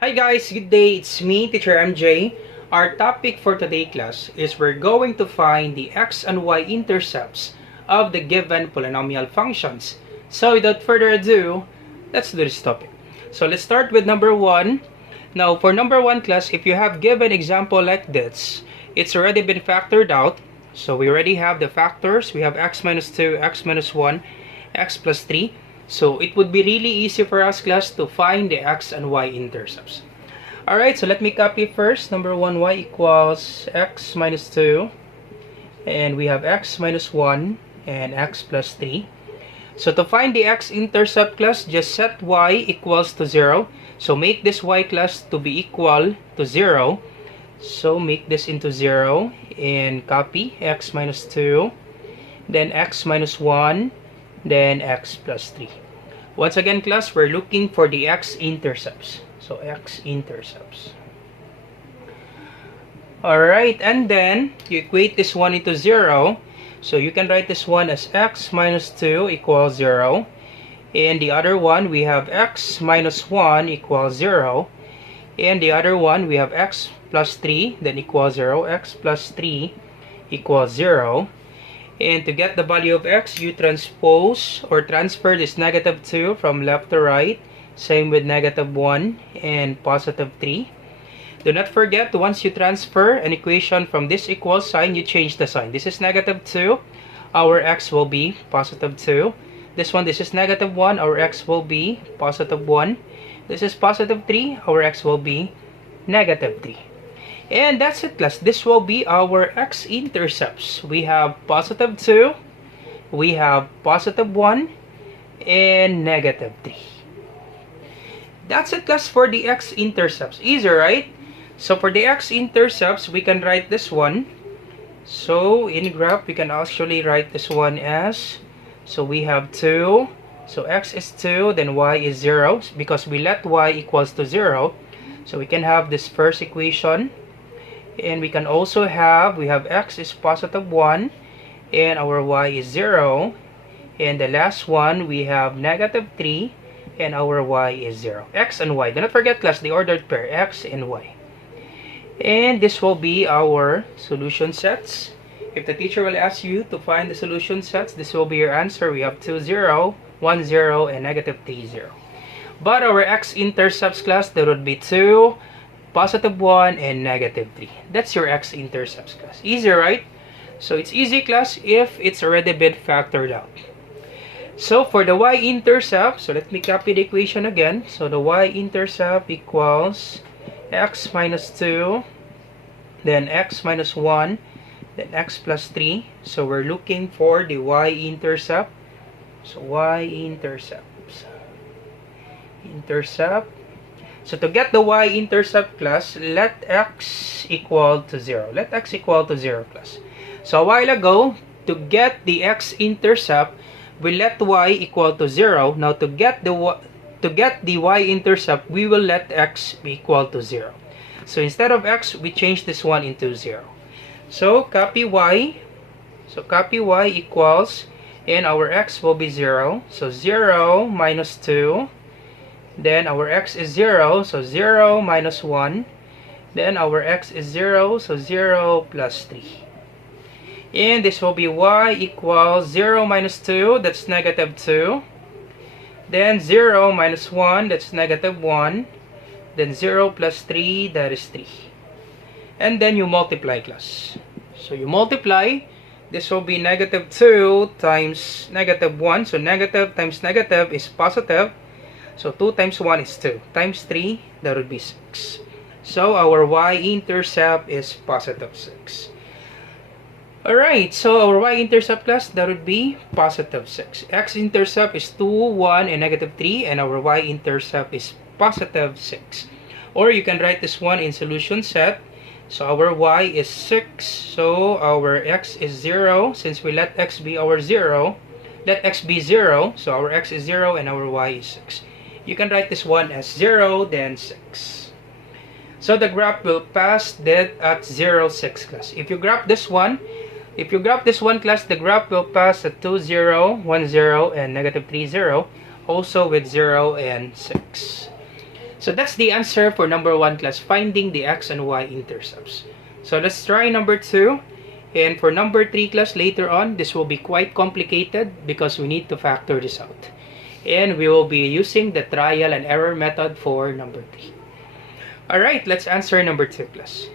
Hi guys, good day. It's me, Teacher MJ. Our topic for today class is we're going to find the x and y intercepts of the given polynomial functions. So without further ado, let's do this topic. So let's start with number 1. Now for number 1 class, if you have given example like this, it's already been factored out. So we already have the factors. We have x minus 2, x minus 1, x plus 3. So it would be really easy for us class to find the x and y intercepts. Alright, so let me copy first. Number 1, y equals x minus 2. And we have x minus 1 and x plus 3. So to find the x-intercept class, just set y equals to 0. So make this y class to be equal to 0. So make this into 0 and copy x minus 2. Then x minus 1. Then x plus 3. Once again class, we're looking for the x-intercepts. So x-intercepts. Alright, and then you equate this one into 0. So you can write this one as x minus 2 equals 0. And the other one, we have x minus 1 equals 0. And the other one, we have x plus 3, then equals 0. X plus 3 equals 0. And to get the value of x, you transpose or transfer this negative 2 from left to right. Same with negative 1 and positive 3. Do not forget, once you transfer an equation from this equal sign, you change the sign. This is negative 2. Our x will be positive 2. This one, this is negative 1. Our x will be positive 1. This is positive 3. Our x will be negative 3. And that's it class. This will be our x-intercepts. We have positive 2, we have positive 1, and negative 3. That's it class for the x-intercepts. Easy, right? So for the x-intercepts, we can write this one. So in graph, we can actually write this one as, so we have 2. So x is 2, then y is 0. Because we let y equals to 0. So we can have this first equation. And we can also have, we have x is positive 1 and our y is 0. And the last one, we have negative 3 and our y is 0. X and y. Do not forget class, the ordered pair, x and y. And this will be our solution sets. If the teacher will ask you to find the solution sets, this will be your answer. We have 2, 0, 1, 0, and negative 3, 0. But our x-intercepts class, there would be 2, positive 1, and negative 3. That's your x-intercepts class. Easy, right? So it's easy class if it's already been factored out. So for the y-intercept, so let me copy the equation again. So the y-intercept equals x minus 2, then x minus 1, then x plus 3. So we're looking for the y-intercept. So y-intercepts. Intercept. So to get the y-intercept class, let x equal to 0. Let x equal to 0 class. So a while ago, to get the x-intercept, we let y equal to 0. Now to get the y-intercept, we will let x be equal to 0. So instead of x, we change this one into 0. So copy y. So copy y equals, and our x will be 0. So 0 minus 2. Then our x is 0, so 0 minus 1. Then our x is 0, so 0 plus 3. And this will be y equals 0 minus 2, that's negative 2. Then 0 minus 1, that's negative 1. Then 0 plus 3, that is 3. And then you multiply class. So you multiply, this will be negative 2 times negative 1. So negative times negative is positive. So 2 times 1 is 2. Times 3, that would be 6. So our y-intercept is positive 6. Alright, so our y-intercept class, that would be positive 6. X-intercept is 2, 1, and negative 3. And our y-intercept is positive 6. Or you can write this one in solution set. So our y is 6. So our x is 0. Since we let x be our 0, let x be 0. So our x is 0 and our y is 6. You can write this one as 0, then 6. So the graph will pass dead at 0, 6 class. If you graph this one class, the graph will pass at 2, 0, 1, 0, and negative 3, 0. Also with 0 and 6. So that's the answer for number 1 class, finding the x and y intercepts. So let's try number 2. And for number 3 class, later on, this will be quite complicated because we need to factor this out. And we will be using the trial and error method for number 3. Alright, let's answer number 2 class.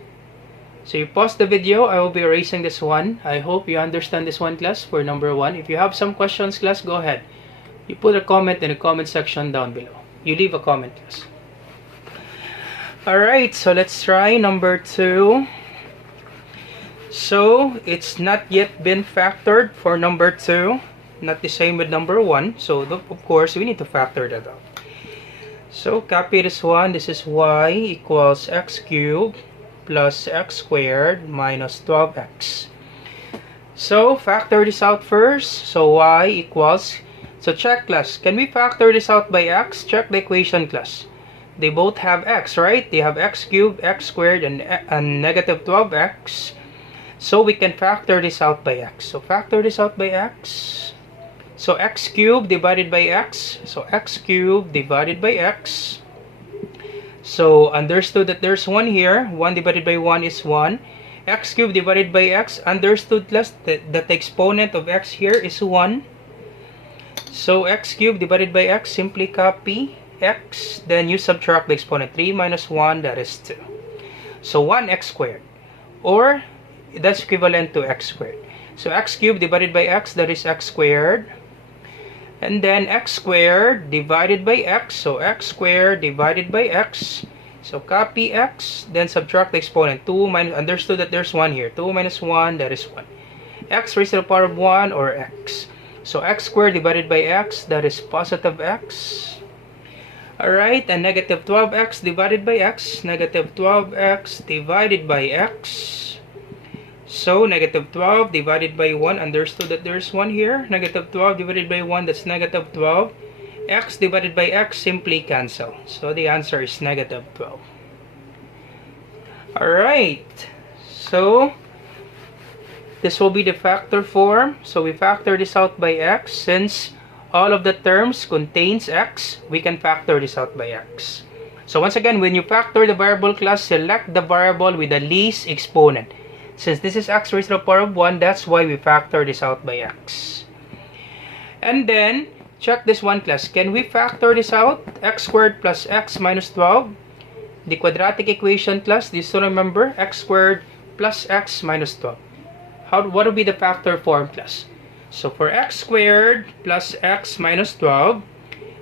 So you pause the video, I will be erasing this one. I hope you understand this one class for number 1. If you have some questions class, go ahead. You put a comment in the comment section down below. You leave a comment class. Alright, so let's try number 2. So it's not yet been factored for number 2. Not the same with number 1. So of course, we need to factor that out. So copy this one. This is y equals x cubed plus x squared minus 12x. So factor this out first. So y equals, so check class, can we factor this out by x? Check the equation class. They both have x, right? They have x cubed, x squared, and negative 12x. So we can factor this out by x. So factor this out by x. So x cubed divided by x. So x cubed divided by x. So understood that there's 1 here. 1 divided by 1 is 1. X cubed divided by x. Understood class that the exponent of x here is 1. So x cubed divided by x, simply copy x. Then you subtract the exponent. 3 minus 1, that is 2. So 1x squared. Or that's equivalent to x squared. So x cubed divided by x, that is x squared. And then x squared divided by x. So x squared divided by x. So copy x, then subtract the exponent. 2 minus, understood that there's 1 here. 2 minus 1, that is 1. X raised to the power of 1, or x. So x squared divided by x, that is positive x. Alright, and negative 12x divided by x. Negative 12x divided by x. So negative 12 divided by 1, understood that there's 1 here. Negative 12 divided by 1, that's negative 12. X divided by x, simply cancel. So the answer is negative 12. Alright, so this will be the factor form. So we factor this out by x. Since all of the terms contains x, we can factor this out by x. So once again, when you factor the variable class, select the variable with the least exponent. Since this is x raised to the power of 1, that's why we factor this out by x. And then, check this one class. Can we factor this out? X squared plus x minus 12. The quadratic equation class, do you still remember? X squared plus x minus 12. What would be the factor form class? So for x squared plus x minus 12,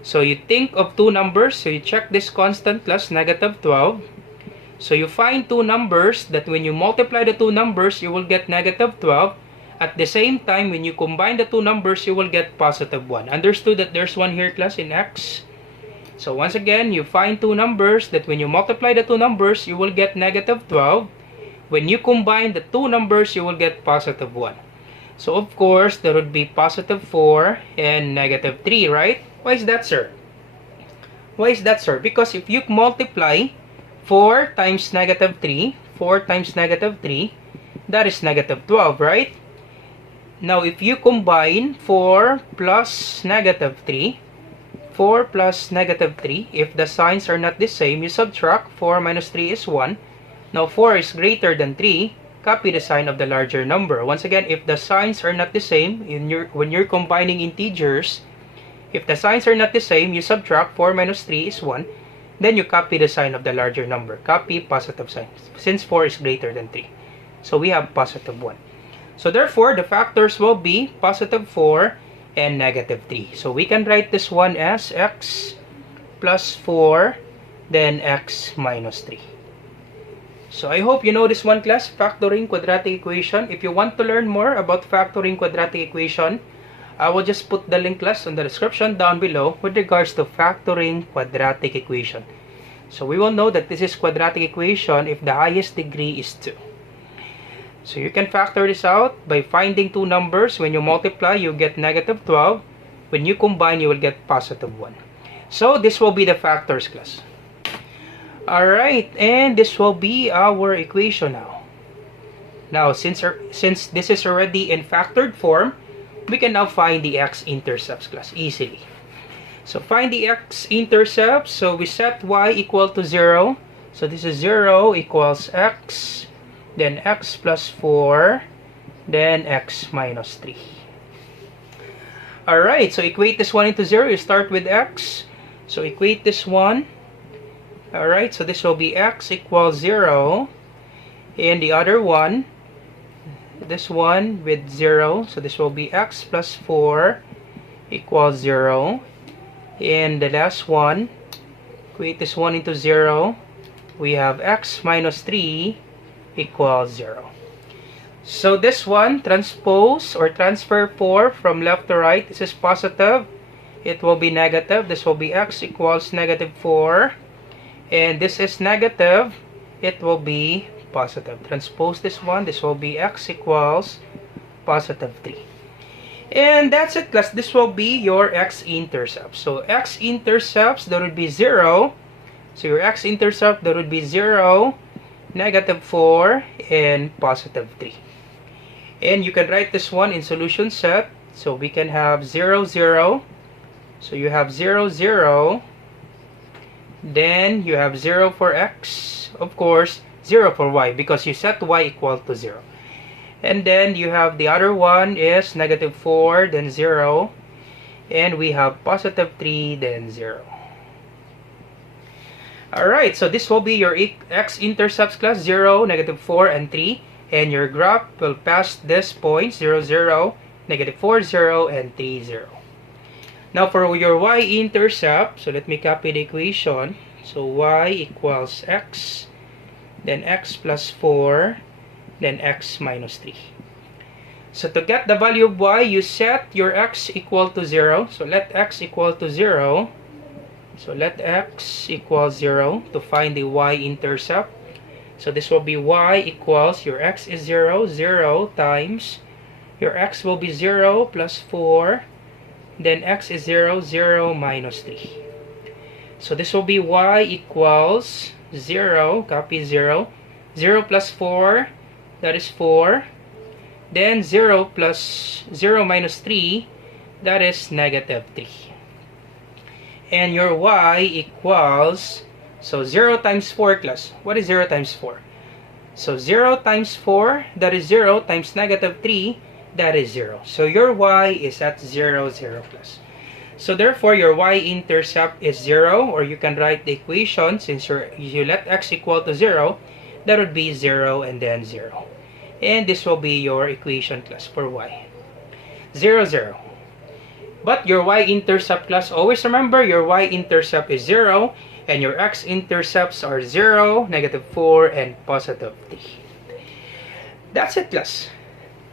so you think of two numbers. So you check this constant class, negative 12. So you find two numbers that when you multiply the two numbers, you will get negative 12. At the same time, when you combine the two numbers, you will get positive 1. Understood that there's 1 here class in x. So once again, you find two numbers that when you multiply the two numbers, you will get negative 12. When you combine the two numbers, you will get positive 1. So of course, there would be positive 4 and negative 3, right? Why is that, sir? Why is that, sir? Because if you multiply 4 times negative 3, 4 times negative 3, that is negative 12, right? Now, if you combine 4 plus negative 3, 4 plus negative 3, if the signs are not the same, you subtract. 4 minus 3 is 1. Now, 4 is greater than 3. Copy the sign of the larger number. Once again, if the signs are not the same, when you're combining integers, if the signs are not the same, you subtract. 4 minus 3 is 1. Then you copy the sign of the larger number. Copy positive sign, since 4 is greater than 3. So we have positive 1. So therefore, the factors will be positive 4 and negative 3. So we can write this one as x plus 4, then x minus 3. So I hope you know this one class, factoring quadratic equation. If you want to learn more about factoring quadratic equation, I will just put the link class in the description down below with regards to factoring quadratic equation. So we will know that this is quadratic equation if the highest degree is 2. So you can factor this out by finding two numbers. When you multiply, you get negative 12. When you combine, you will get positive 1. So this will be the factors class. Alright, and this will be our equation now. Now, since this is already in factored form, we can now find the x-intercepts class easily. So find the x-intercept. So we set y equal to 0. So this is 0 equals x, then x plus 4, then x minus 3. Alright, so equate this one into 0. You start with x. So equate this one. Alright, so this will be x equals 0. And the other one, this one with 0. So this will be x plus 4 equals 0. And the last one, equate this one into 0. We have x minus 3 equals 0. So this one, transpose or transfer 4 from left to right. This is positive. It will be negative. This will be x equals negative 4. And this is negative. It will be positive. Transpose this one. This will be x equals positive 3. And that's it, class. This will be your x-intercept. So x-intercepts, that would be 0. So your x-intercept, that would be 0, negative 4, and positive 3. And you can write this one in solution set. So we can have 0, 0. So you have 0, 0. Then you have 0 for x. Of course, 0 for y because you set y equal to 0. And then you have the other one is negative 4, then 0. And we have positive 3, then 0. Alright, so this will be your x-intercepts, class, 0, negative 4, and 3. And your graph will pass this point, 0, 0, negative 4, 0, and 3, 0. Now for your y-intercept, so let me copy the equation. So y equals x, then x plus 4, then x minus 3. So to get the value of y, you set your x equal to 0. So let x equal to 0. So let x equal 0 to find the y-intercept. So this will be y equals, your x is 0, 0 times, your x will be 0 plus 4, then x is 0, 0 minus 3. So this will be y equals 0, copy 0, 0 plus 4, that is 4, then 0 plus 0 minus 3, that is negative 3. And your y equals, so 0 times 4, class. What is 0 times 4? So 0 times 4, that is 0 times negative 3, that is 0. So your y is at 0, 0, class. So therefore, your y-intercept is 0, or you can write the equation, since you let x equal to 0, that would be 0 and then 0. And this will be your equation, class, for y. 0, 0. But your y-intercept, class, always remember your y-intercept is 0 and your x-intercepts are 0, negative 4, and positive 3. That's it, class.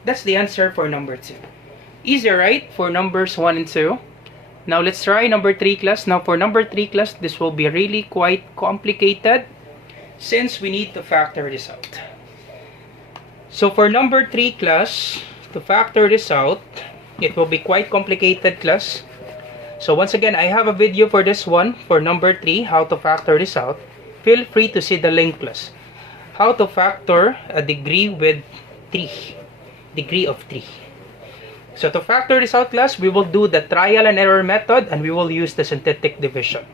That's the answer for number 2. Easy, right? For numbers 1 and 2. Now let's try number 3, class. Now for number 3, class, this will be really quite complicated since we need to factor this out. So for number 3, class, to factor this out, it will be quite complicated, class. So once again, I have a video for this one, for number 3, how to factor this out. Feel free to see the link, class. How to factor a degree with 3. Degree of 3. So to factor this out, class, we will do the trial and error method and we will use the synthetic division.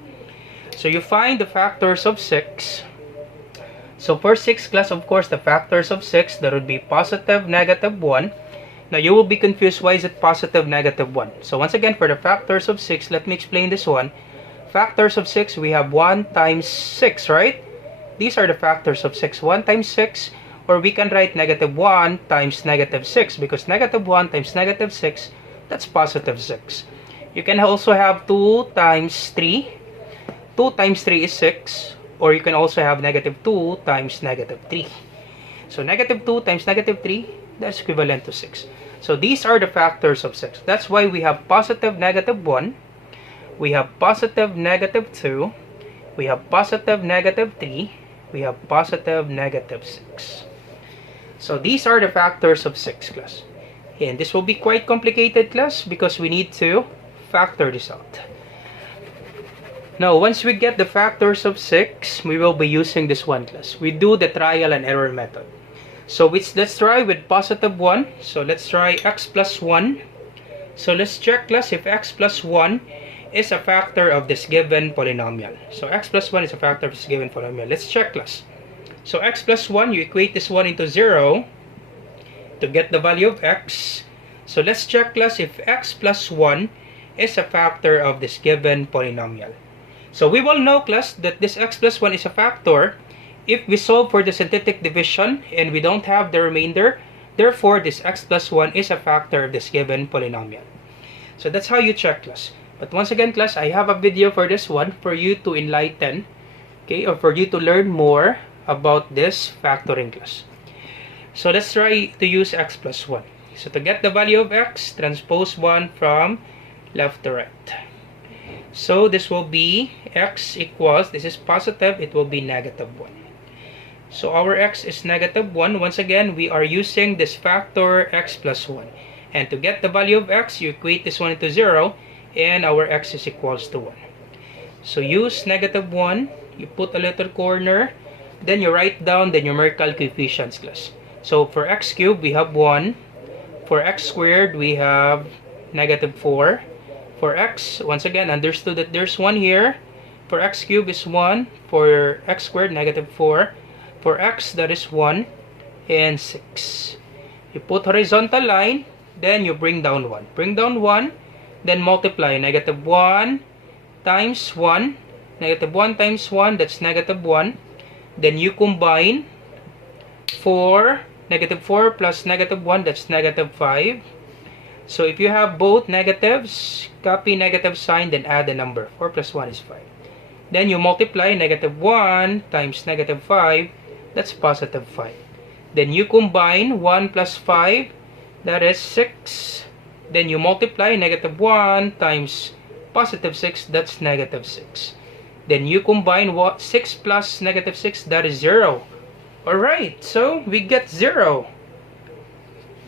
So you find the factors of 6. So for 6, class, of course, the factors of 6, that would be positive, negative 1. Now you will be confused, why is it positive, negative 1? So once again, for the factors of 6, let me explain this one. Factors of 6, we have 1 times 6, right? These are the factors of 6. 1 times 6, or we can write negative 1 times negative 6, because negative 1 times negative 6, that's positive 6. You can also have 2 times 3. 2 times 3 is 6, or you can also have negative 2 times negative 3. So negative 2 times negative 3, that's equivalent to 6. So these are the factors of 6. That's why we have positive negative 1, we have positive negative 2, we have positive negative 3, we have positive negative 6. So these are the factors of 6, class. And this will be quite complicated, class, because we need to factor this out. Now, once we get the factors of 6, we will be using this one, class. We do the trial and error method. So let's try with positive 1. So let's try x plus 1. So let's check, class, if x plus 1 is a factor of this given polynomial. So x plus 1 is a factor of this given polynomial. Let's check, class. So x plus 1, you equate this one into 0 to get the value of x. So let's check, class, if x plus 1 is a factor of this given polynomial. So we will know, class, that this x plus 1 is a factor if we solve for the synthetic division and we don't have the remainder. Therefore, this x plus 1 is a factor of this given polynomial. So that's how you check, class. But once again, class, I have a video for this one for you to enlighten, okay, or for you to learn more about this factoring, class. So let's try to use x plus 1. So to get the value of x, transpose 1 from left to right. So this will be x equals, this is positive, it will be negative 1. So our x is negative 1. Once again, we are using this factor x plus 1. And to get the value of x, you equate this one into 0, and our x is equals to 1. So use negative 1, you put a little corner, then you write down the numerical coefficients, class. So for x cubed, we have 1. For x squared, we have negative 4. For x, once again, understood that there's 1 here. For x cubed is 1. For x squared, negative 4. For x, that is 1 and 6. You put horizontal line, then you bring down 1. Bring down 1, then multiply. Negative 1 times 1. Negative 1 times 1, that's negative 1. Then you combine 4. Negative 4 plus negative 1, that's negative 5. So if you have both negatives, copy negative sign, then add the number. 4 plus 1 is 5. Then you multiply negative 1 times negative 5, that's positive 5. Then you combine 1 plus 5, that is 6. Then you multiply negative 1 times positive 6, that's negative 6. Then you combine 6 plus negative 6, that is 0. Alright, so we get 0.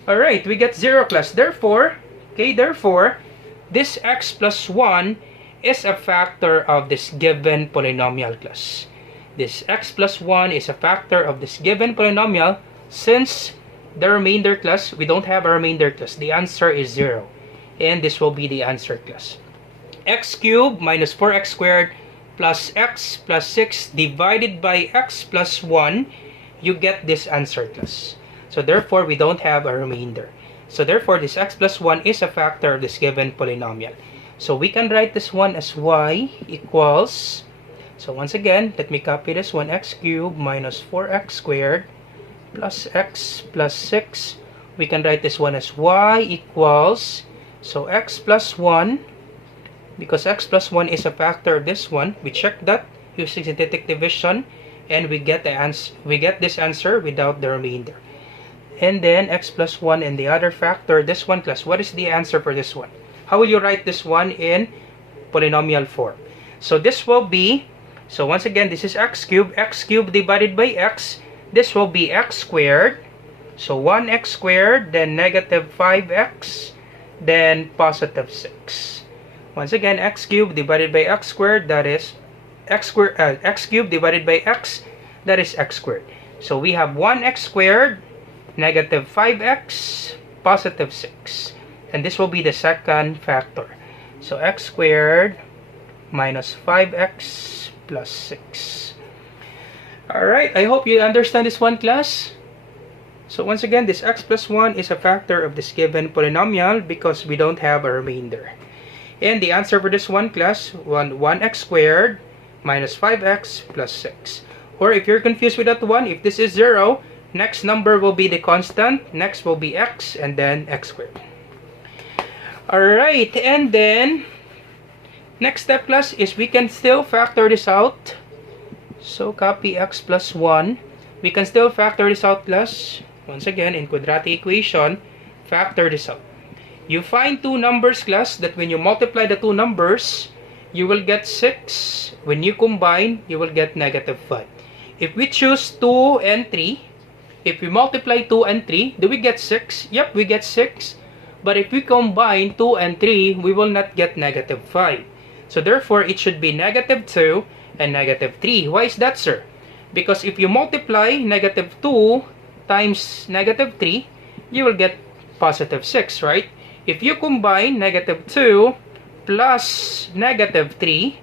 Alright, we get 0, class. Therefore, this x plus 1 is a factor of this given polynomial, class. This x plus 1 is a factor of this given polynomial. Since the remainder, class, we don't have a remainder, class. The answer is 0. And this will be the answer, class. X cubed minus 4x squared plus x plus 6 divided by x plus 1, you get this answer, class. So therefore, we don't have a remainder. So therefore, this x plus 1 is a factor of this given polynomial. So we can write this one as y equals, so once again, let me copy this one, x cubed minus 4x squared plus x plus 6. We can write this one as y equals, so x plus 1, because x plus 1 is a factor of this one, we check that using synthetic division, and we get the answer. We get this answer without the remainder. And then x plus 1 and the other factor, this one, class. What is the answer for this one? How will you write this one in polynomial form? So this will be, so once again, this is x cubed divided by x. This will be x squared. So 1x squared, then negative 5x, then positive 6. Once again, x cubed divided by x squared, that is x cubed divided by x, that is x squared. So we have 1x squared, negative 5x, positive 6. And this will be the second factor. So x squared minus 5x plus 6. Alright, I hope you understand this one, class. So once again, this x plus 1 is a factor of this given polynomial because we don't have a remainder. And the answer for this one, class, 1x squared minus 5x plus 6. Or if you're confused with that one, if this is 0, next number will be the constant, next will be x, and then x squared. Alright, and then next step, class, is we can still factor this out. So copy x plus 1. We can still factor this out, class. Once again, in quadratic equation, factor this out. You find two numbers, class, that when you multiply the two numbers, you will get 6. When you combine, you will get negative 5. If we choose 2 and 3, if we multiply 2 and 3, do we get 6? Yep, we get 6. But if we combine 2 and 3, we will not get negative 5. So therefore, it should be negative 2 and negative 3. Why is that, sir? Because if you multiply negative 2 times negative 3, you will get positive 6, right? If you combine negative 2 plus negative 3.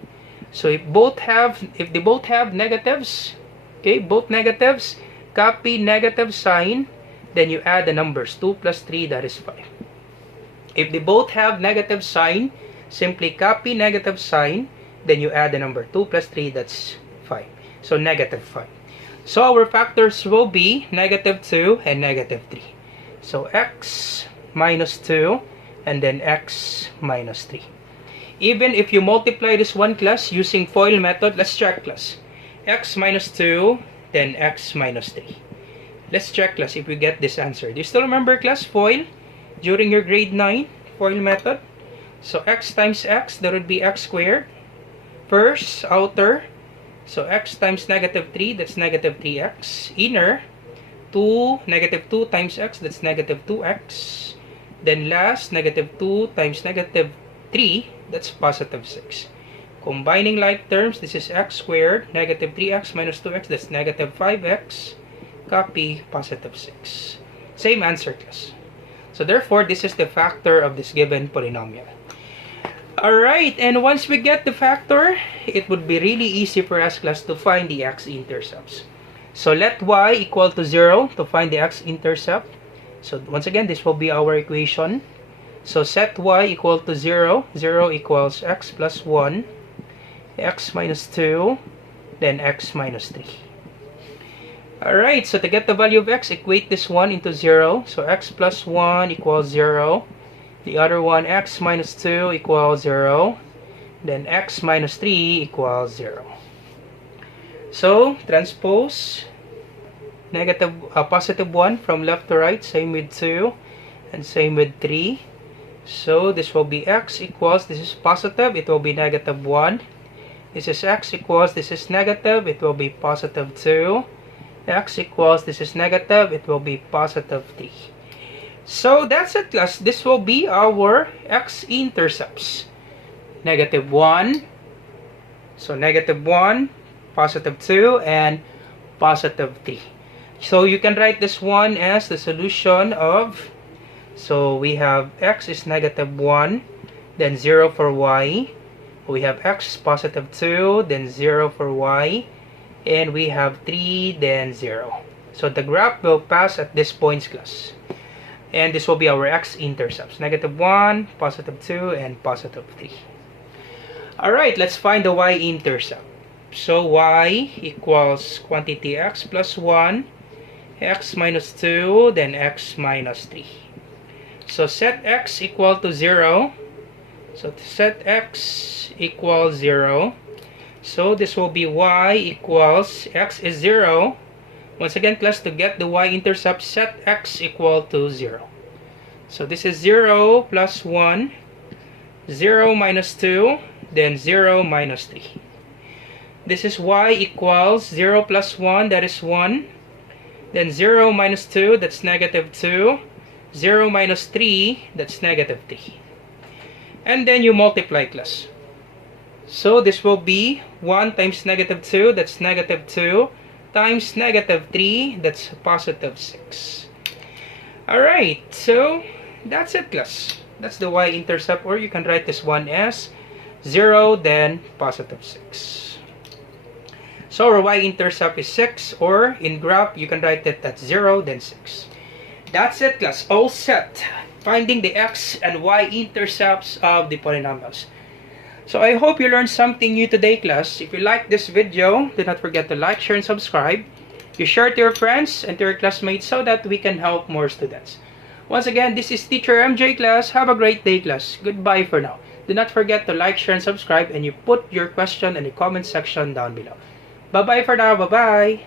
So if they both have negatives, okay, both negatives, copy negative sign, then you add the numbers. 2 plus 3, that is 5. If they both have negative sign, simply copy negative sign, then you add the number 2 plus 3, that's 5. So negative 5. So our factors will be negative 2 and negative 3. So x minus 2 and then x minus 3. Even if you multiply this one class using FOIL method, let's check class. X minus 2, then x minus 3. Let's check class if we get this answer. Do you still remember class FOIL during your grade 9 FOIL method? So x times x, that would be x squared. First, outer. So x times negative 3, that's negative 3x. Inner, 2, negative 2 times x, that's negative 2x. Then last, negative 2 times negative 3, that's positive 6. Combining like terms, this is x squared, negative 3x minus 2x, that's negative 5x. Copy, positive 6. Same answer, class. So therefore, this is the factor of this given polynomial. Alright, and once we get the factor, it would be really easy for us, class, to find the x-intercepts. So let y equal to 0 to find the x-intercept. So once again, this will be our equation. So set y equal to 0. 0 equals x plus 1, x minus 2, then x minus 3. Alright, so to get the value of x, equate this one into 0. So x plus 1 equals 0. The other one, x minus 2 equals 0. Then x minus 3 equals 0. So, transpose positive 1 from left to right. Same with 2 and same with 3. So, this will be x equals, this is positive, it will be negative 1. This is x equals, this is negative, it will be positive 2. X equals, this is negative, it will be positive 3. So that's it, class. This will be our x-intercepts. Negative 1. So negative 1, positive 2, and positive 3. So you can write this one as the solution of, so we have x is negative 1, then 0 for y. We have x positive 2, then 0 for y. And we have 3, then 0. So the graph will pass at this points, class. And this will be our x-intercepts. Negative 1, positive 2, and positive 3. Alright, let's find the y-intercept. So y equals quantity x plus 1, x minus 2, then x minus 3. So set x equal to 0. So to set x equals 0. So this will be y equals, x is 0. Once again, class, to get the y-intercept, set x equal to 0. So this is 0 plus 1, 0 minus 2, then 0 minus 3. This is y equals 0 plus 1, that is 1. Then 0 minus 2, that's negative 2. 0 minus 3, that's negative 3. And then you multiply, class. So this will be 1 times negative 2, that's negative 2. Times negative 3, that's positive 6. Alright, so that's it, class. That's the y-intercept, or you can write this one as 0, then positive 6. So our y-intercept is 6, or in graph, you can write it at 0, then 6. That's it, class. All set. Finding the x and y-intercepts of the polynomials. So I hope you learned something new today, class. If you like this video, do not forget to like, share, and subscribe. You share to your friends and to your classmates so that we can help more students. Once again, this is Teacher MJ, class. Have a great day, class. Goodbye for now. Do not forget to like, share, and subscribe, and you put your question in the comment section down below. Bye-bye for now. Bye-bye.